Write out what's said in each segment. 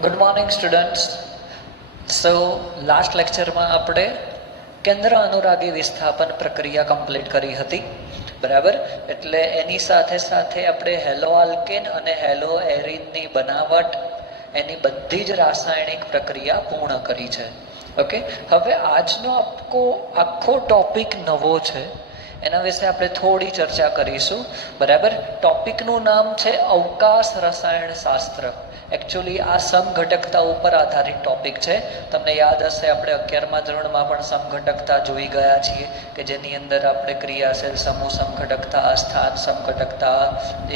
Good morning students. So last લેક્ચરમાં આપણે કેન્દ્ર અનુરાગી વિસ્થાપન પ્રક્રિયા કમ્પ્લીટ કરી હતી, બરાબર. એટલે એની સાથે સાથે આપણે હેલો આલ્કેન અને હેલો એરિનની બનાવટ, એની બધી જ રાસાયણિક પ્રક્રિયા પૂર્ણ કરી છે. ઓકે, હવે આજનો આખો ટોપિક નવો છે, એના વિશે આપણે થોડી ચર્ચા કરીશું, બરાબર. ટોપિકનું નામ છે અવકાશ રસાયણ શાસ્ત્ર. એકચ્યુઅલી આ સમઘટકતા ઉપર આધારિત ટોપિક છે. તમને યાદ હશે આપણે 11મા ધોરણમાં પણ સમઘટકતા જોઈ ગયા છીએ, કે જેની અંદર આપણે ક્રિયાશીલ સમૂહ સમઘટકતા, સ્થાન સમઘટકતા,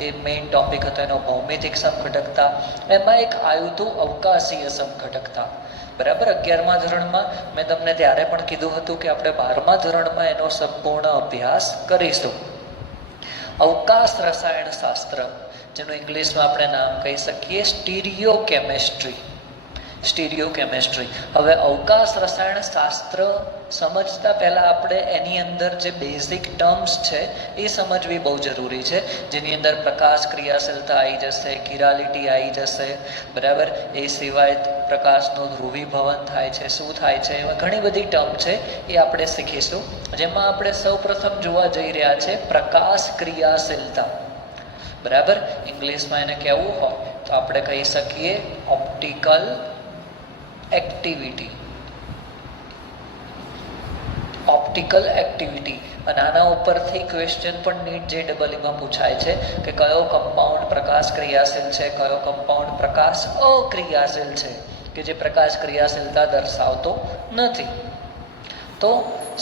એ મેઇન ટોપિક હતો એનો ભૌમિતિક સમઘટકતા. એમાં એક આવ્યું હતું અવકાશીય સમઘટકતા, બરાબર. 11મા ધોરણમાં મેં તમને ત્યારે પણ કીધું હતું કે આપણે 12મા ધોરણમાં એનો સંપૂર્ણ અભ્યાસ કરીશું. અવકાશ રસાયણ શાસ્ત્ર, જેનું ઇંગ્લિશમાં આપણે નામ કહી શકીએ સ્ટીરિયોકેમેસ્ટ્રી. સ્ટીરિયોકેમેસ્ટ્રી. હવે અવકાશ રસાયણ શાસ્ત્ર સમજતા પહેલાં આપણે એની અંદર જે બેઝિક ટર્મ્સ છે એ સમજવી બહુ જરૂરી છે, જેની અંદર પ્રકાશ ક્રિયાશીલતા આવી જશે, કિરાલિટી આવી જશે, બરાબર. એ સિવાય પ્રકાશનું ધ્રુવીભવન થાય છે, શું થાય છે, એવા ઘણી બધી ટર્મ છે, એ આપણે શીખીશું. જેમાં આપણે સૌ પ્રથમ જોવા જઈ રહ્યા છે પ્રકાશ ક્રિયાશીલતા, બરાબર. ઇંગ્લિશમાં એને કહેવું હોય તો આપણે કહી શકીએ ઓપ્ટિકલ એક્ટિવિટી. Optical activity. અને આના ઉપરથી ક્વેશ્ચન પણ નીટ JEE પૂછાય છે કે કયો કમ્પાઉન્ડ પ્રકાશ ક્રિયાશીલ છે, કયો કમ્પાઉન્ડ પ્રકાશ અક્રિયાશીલ છે, કે જે પ્રકાશ ક્રિયાશીલતા દર્શાવતો નથી. તો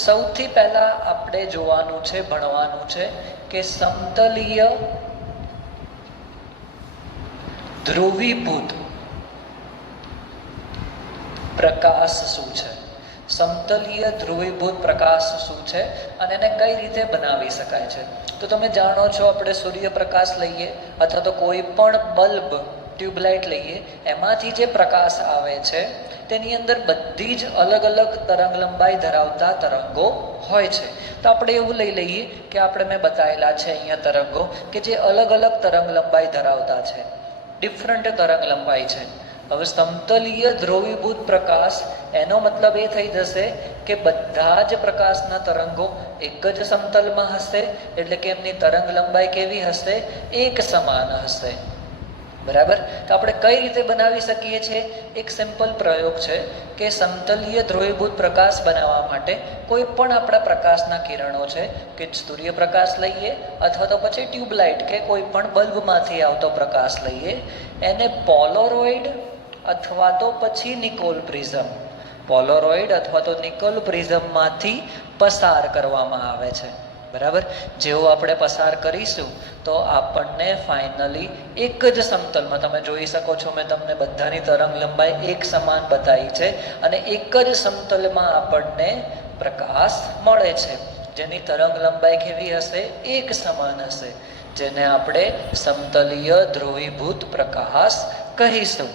સૌથી પહેલા આપણે જોવાનું છે, ભણવાનું છે કે સમતલીય ધ્રુવીભૂત પ્રકાશ શું છે. સમતલીય ધ્રુવીભૂત પ્રકાશ શું છે અને એને કઈ રીતે બનાવી શકાય છે. તો તમે જાણો છો, આપણે સૂર્યપ્રકાશ લઈએ અથવા તો કોઈ પણ બલ્બ, ટ્યુબલાઇટ લઈએ, એમાંથી જે પ્રકાશ આવે છે તેની અંદર બધી જ અલગ અલગ તરંગ લંબાઈ ધરાવતા તરંગો હોય છે. તો આપણે એવું લઈ લઈએ કે આપણે મેં બતાવેલા છે અહીંયા તરંગો, કે જે અલગ અલગ તરંગ લંબાઈ ધરાવતા છે, ડિફરન્ટ તરંગ લંબાઈ છે. હવે સમતલીય ધ્રુવીભૂત પ્રકાશ, એનો મતલબ એ થઈ જશે કે બધા જ પ્રકાશના તરંગો એક જ સમતલમાં હશે, એટલે કે એમની તરંગ લંબાઈ કેવી હશે? એક સમાન હશે, બરાબર. તો આપણે કઈ રીતે બનાવી શકીએ છીએ? એક સિમ્પલ પ્રયોગ છે કે સમતલીય ધ્રુવીભૂત પ્રકાશ બનાવવા માટે કોઈ પણ આપણા પ્રકાશના કિરણો છે, કે સૂર્યપ્રકાશ લઈએ અથવા તો પછી ટ્યુબલાઇટ કે કોઈ પણ બલ્બમાંથી આવતો પ્રકાશ લઈએ, એને પોલોરોઇડ અથવા તો પછી નિકોલ પ્રિઝમ, પોલોરોઇડ અથવા તો નિકોલ પ્રિઝમમાંથી પસાર કરવામાં આવે છે, બરાબર. જેવો આપણે પસાર કરીશું તો આપણને ફાઇનલી એક જ સમતલમાં, તમે જોઈ શકો છો મેં તમને બધાની તરંગ લંબાઈ એક સમાન બતાવી છે, અને એક જ સમતલમાં આપણને પ્રકાશ મળે છે, જેની તરંગ લંબાઈ કેવી હશે? એક સમાન હશે, જેને આપણે સમતલીય ધ્રુવીભૂત પ્રકાશ કહીશું,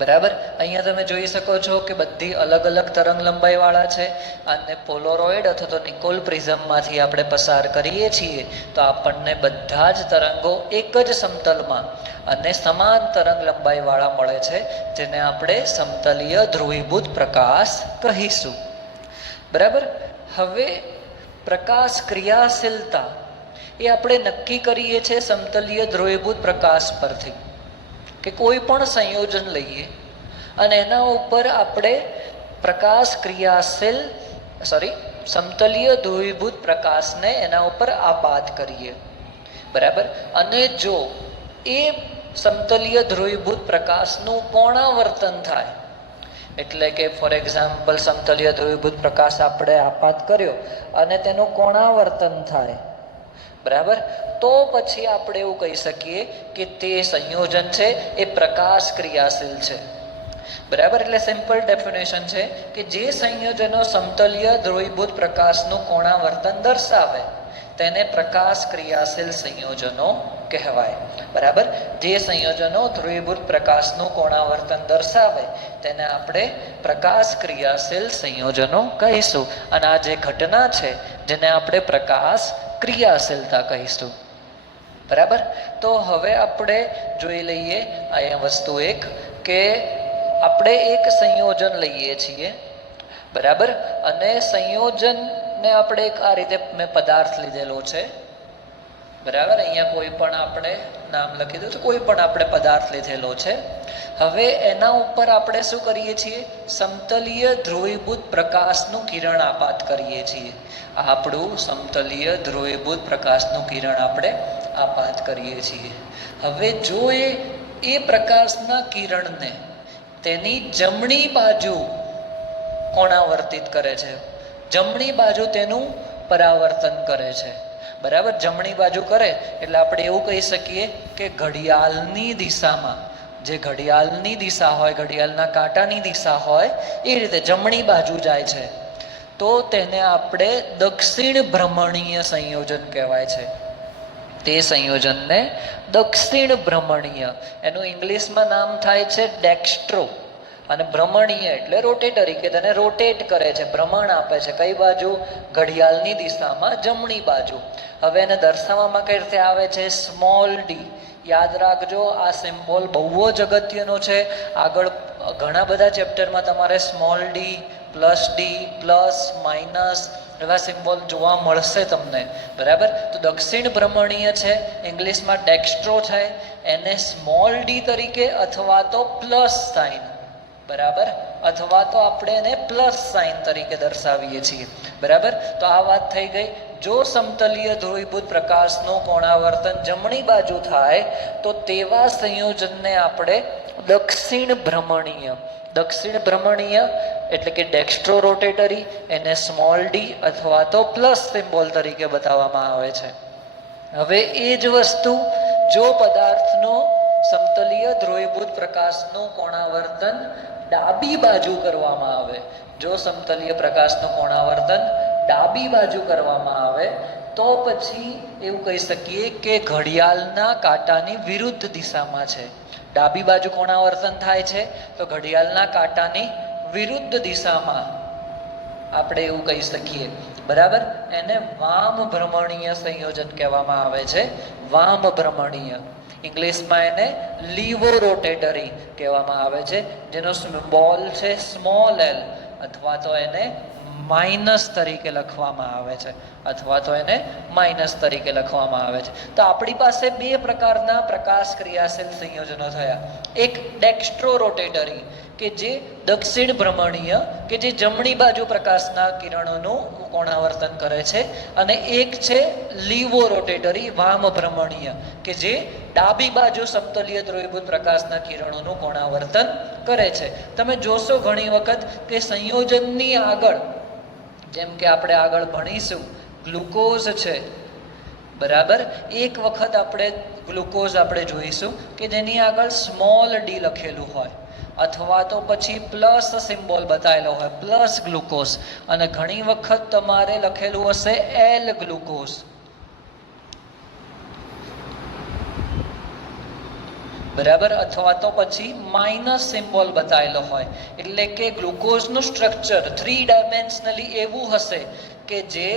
બરાબર. અહીંયા તમે જોઈ શકો છો કે બધી અલગ અલગ તરંગ લંબાઈ વાળા છે, અને પોલોરોઇડ અથવા તો નિકોલ પ્રિઝમમાંથી આપણે પસાર કરીએ છીએ તો આપણને બધા જ તરંગો એક જ સમતલમાં અને સમાન તરંગ લંબાઈ વાળા મળે છે, જેને આપણે સમતલીય ધ્રુવીભૂત પ્રકાશ કહીશું, બરાબર. હવે પ્રકાશ ક્રિયાશીલતા એ આપણે નક્કી કરીએ છીએ સમતલીય ધ્રુવીભૂત પ્રકાશ પરથી, કે કોઈ પણ સંયોજન લઈએ અને એના ઉપર આપણે પ્રકાશ ક્રિયાશીલ સમતલીય ધ્રુવીભૂત પ્રકાશને એના ઉપર આપાત કરીએ, બરાબર. અને જો એ સમતલીય ધ્રુવીભૂત પ્રકાશનું કોણાવર્તન થાય, એટલે કે ફોર એક્ઝામ્પલ સમતલીય ધ્રુવીભૂત પ્રકાશ આપણે આપાત કર્યો અને તેનું કોણાવર્તન થાય, બરાબર, તો પછી આપણે એવું કહી શકીએ કે તે સંયોજન છે એ પ્રકાશ ક્રિયાશીલ છે, બરાબર. એટલે સિમ્પલ ડેફિનેશન છે કે જે સંયોજનો સમતલીય ધ્રુવીભૂત પ્રકાશનું કોણાવર્તન દર્શાવે તેને પ્રકાશ ક્રિયાશીલ સંયોજનો કહેવાય, બરાબર. જે સંયોજનો ધ્રુવીભૂત પ્રકાશનું કોણાવર્તન દર્શાવે તેને આપણે પ્રકાશ ક્રિયાશીલ સંયોજનો કહીશું, અને આ જે ઘટના છે જેને આપણે પ્રકાશ ક્રિયાશીલતા કહીશું, બરાબર. તો હવે આપણે જોઈ લઈએ અહીંયા વસ્તુ એક કે આપણે એક સંયોજન લઈએ છીએ, બરાબર, અને સંયોજનને આપણે એક આ રીતે મેં પદાર્થ લીધેલો છે, બરાબર, અહીંયા કોઈ પણ આપણે નામ લખી દઉં તો કોઈ પણ આપણે પદાર્થ લીધેલો છે. હવે એના ઉપર આપણે શું કરીએ છીએ? સમતલીય ધ્રુવીભૂત પ્રકાશનું કિરણ આપાત કરીએ છીએ. આ આપણું સમતલીય ધ્રુવીભૂત પ્રકાશનું કિરણ આપણે આપાત કરીએ છીએ. હવે જો એ પ્રકાશના કિરણને તેની જમણી બાજુ કોણાવર્તિત કરે છે, જમણી બાજુ તેનું પરાવર્તન કરે છે, બરાબર. જમણી બાજુ કરે એટલે આપણે એવું કહી શકીએ કે ઘડિયાળની દિશામાં, જે ઘડિયાળની દિશા હોય, ઘડિયાળના કાંટાની દિશા હોય, એ રીતે જમણી બાજુ જાય છે, તો તેને આપણે દક્ષિણ ભ્રમણીય સંયોજન કહેવાય છે. તે સંયોજનને દક્ષિણ ભ્રમણીય, એનું ઇંગ્લિશમાં નામ થાય છે ડેક્સ્ટ્રો, અને ભ્રમણીય એટલે રોટેટરી, કે તેને રોટેટ કરે છે, ભ્રમણ આપે છે. કઈ બાજુ? ઘડિયાળની દિશામાં, જમણી બાજુ. હવે એને દર્શાવવામાં કઈ રીતે આવે છે? Small D. યાદ રાખજો, આ સિમ્બોલ બહુ જ અગત્યનો છે. આગળ ઘણા બધા ચેપ્ટરમાં તમારે small D, plus D, plus, minus એવા સિમ્બોલ જોવા મળશે તમને, બરાબર. તો દક્ષિણ ભ્રમણીય છે, ઇંગ્લિશમાં ડેક્સ્ટ્રો છે, એને સ્મોલ ડી તરીકે અથવા તો પ્લસ સાઇન, બરાબર, અથવા તો આપણે એને પ્લસ સાઇન તરીકે દર્શાવીએ છીએ, બરાબર. તો આ વાત થઈ ગઈ. જો સમતલીય ધ્રુવીભૂત પ્રકાશનું કોણાવર્તન જમણી બાજુ થાય તો તેવા સંયોજનને આપણે દક્ષિણ ભ્રમણીય, દક્ષિણ ભ્રમણીય એટલે કે ડેક્સ્ટ્રો રોટેટરી, એને સ્મોલ ડી અથવા તો પ્લસ સિમ્બોલ તરીકે બતાવવામાં આવે છે. હવે એ જ વસ્તુ જો પદાર્થનો સમતલીય ધ્રુવીભૂત પ્રકાશનું કોણાવર્તન ડાબી બાજુ કરવામાં આવે, જો સમતલીય પ્રકાશનું કોણાવર્તન ડાબી બાજુ કરવામાં આવે તો પછી એવું કહી શકીએ કે ઘડિયાળના કાંટાની વિરુદ્ધ દિશામાં છે. ડાબી બાજુ કોણાવર્તન થાય છે તો ઘડિયાળના કાંટાની વિરુદ્ધ દિશામાં આપણે એવું કહી શકીએ, બરાબર. એને વામ ભ્રમણીય સંયોજન કહેવામાં આવે છે, વામ ભ્રમણીય. ઇંગ્લિશમાં એને લીવો રોટેટરી કહેવામાં આવે છે, જેનો સિમ્બોલ છે સ્મોલ એલ, અથવા તો એને માઇનસ તરીકે લખવામાં આવે છે, અથવા તો એને માઇનસ તરીકે લખવામાં આવે છે. તો આપણી પાસે બે પ્રકારના પ્રકાશ ક્રિયાશીલ સંયોજનો થયા. એક ડેક્સ્ટ્રો રોટેટરી કે જે દક્ષિણ ભ્રમણીય, કે જે જમણી બાજુ પ્રકાશના કિરણોનું કોણાવર્તન કરે છે, અને એક છે લીવો રોટેટરી, વામ ભ્રમણીય, કે જે ડાબી બાજુ સમતલીય ધ્રુવીભૂત પ્રકાશના કિરણોનું કોણાવર્તન કરે છે. તમે જોશો ઘણી વખત કે સંયોજનની આગળ, જેમ કે આપણે આગળ ભણીશું ગ્લુકોઝ છે, બરાબર, એક વખત આપણે ગ્લુકોઝ આપણે જોઈશું કે જેની આગળ સ્મોલ ડી લખેલું હોય, અથવા તો પછી પ્લસ સિમ્બોલ બતાવેલો હોય, પ્લસ ગ્લુકોઝ, અને ઘણી વખત તમારે લખેલું હશે એલ ગ્લુકોઝ, બરાબર, અથવા તો પછી માઇનસ સિમ્બોલ બતાવેલો હોય. એટલે કે ગ્લુકોઝનું સ્ટ્રક્ચર 3 ડાયમેન્શનલી એવું હશે કે જે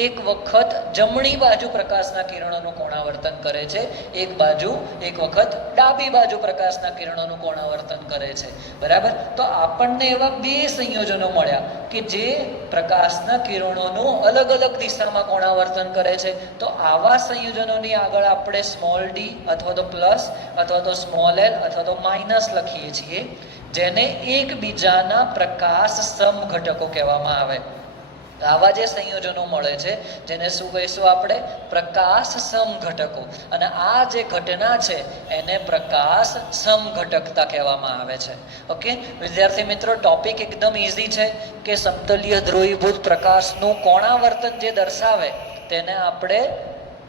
એક વખત જમણી બાજુ પ્રકાશના કિરણોનું કોણાવર્તન કરે છે, એક વખત ડાબી બાજુ પ્રકાશના કિરણોનું કોણાવર્તન કરે છે, બરાબર. તો આપણને એવા બે સંયોજનો મળ્યા કે જે પ્રકાશના કિરણોનું અલગ અલગ દિશામાં કોણાવર્તન કરે છે. તો આવા સંયોજનોની આગળ આપણે સ્મોલ ડી અથવા તો પ્લસ અથવા તો સ્મોલ એલ અથવા તો માઇનસ લખીએ છીએ, જેને એકબીજાના પ્રકાશ સમઘટકો કહેવામાં આવે. આવા જે સંયોજનો મળે છે જેને શું કહીશું આપણે? પ્રકાશ સમઘટકો. અને આ જે ઘટના છે એને પ્રકાશ સમઘટકતા કહેવામાં આવે છે. ઓકે વિદ્યાર્થી મિત્રો, ટોપિક એકદમ ઇઝી છે કે સમતલીય ધ્રુવીભૂત પ્રકાશનું કોણાવર્તન જે દર્શાવે તેને આપણે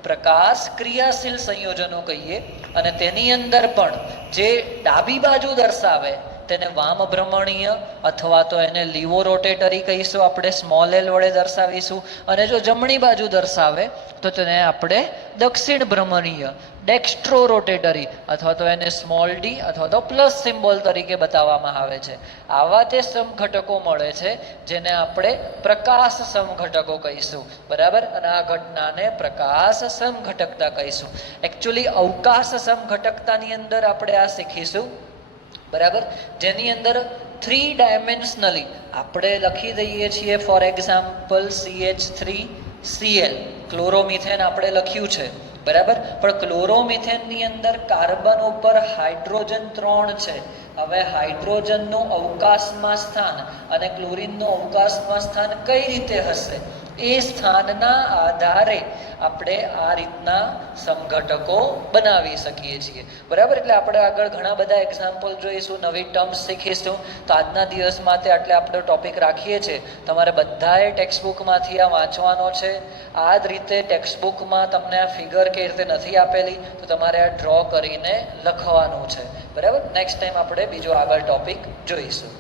પ્રકાશ ક્રિયાશીલ સંયોજનો કહીએ, અને તેની અંદર પણ જે ડાબી બાજુ દર્શાવે તેને વામ ભ્રમણીય અથવા તો એને લીવો રોટેટરી કહીશું, આપણે સ્મોલ એલ વડે દર્શાવીશું. અને જો જમણી બાજુ દર્શાવે તો તેને આપણે દક્ષિણ ભ્રમણીય ડેક્સ્ટ્રો રોટેટરી અથવા તો એને સ્મોલ ડી અથવા તો પ્લસ સિમ્બોલ તરીકે બતાવવામાં આવે છે. આવા તે સમઘટકો મળે છે જેને આપણે પ્રકાશ સમઘટકો કહીશું, બરાબર. અને આ ઘટનાને પ્રકાશ સમઘટકતા કહીશું. એકચ્યુઅલી અવકાશ સમઘટકતાની અંદર આપણે આ શીખીશું બરાબર, જેની અંદર 3 ડાયમેન્શનલી આપણે લખી દઈએ છીએ. ફોર એક્ઝામ્પલ CH3Cl, ક્લોરોમિથેન આપણે લખ્યું છે, બરાબર. પણ ક્લોરોમિથેનની અંદર કાર્બન ઉપર હાઇડ્રોજન 3 છે. હવે હાઇડ્રોજનનું અવકાશમાં સ્થાન અને ક્લોરીનનું અવકાશમાં સ્થાન કઈ રીતે હશે, એ સ્થાનના આધારે આપણે આ રીતના સમઘટકો બનાવી શકીએ છીએ, બરાબર. એટલે આપણે આગળ ઘણા બધા એક્ઝામ્પલ જોઈશું, નવી ટર્મ્સ શીખીશું. તો આજના દિવસ માટે એટલે આપણો ટોપિક રાખીએ છીએ. તમારે બધાએ ટેક્સ્ટબુકમાંથી આ વાંચવાનો છે. આ જ રીતે ટેક્સ્ટબુકમાં તમને આ ફિગર કઈ રીતે નથી આપેલી, તો તમારે આ ડ્રો કરીને લખવાનું છે, બરાબર. નેક્સ્ટ ટાઈમ આપણે બીજો આગળ ટોપિક જોઈશું.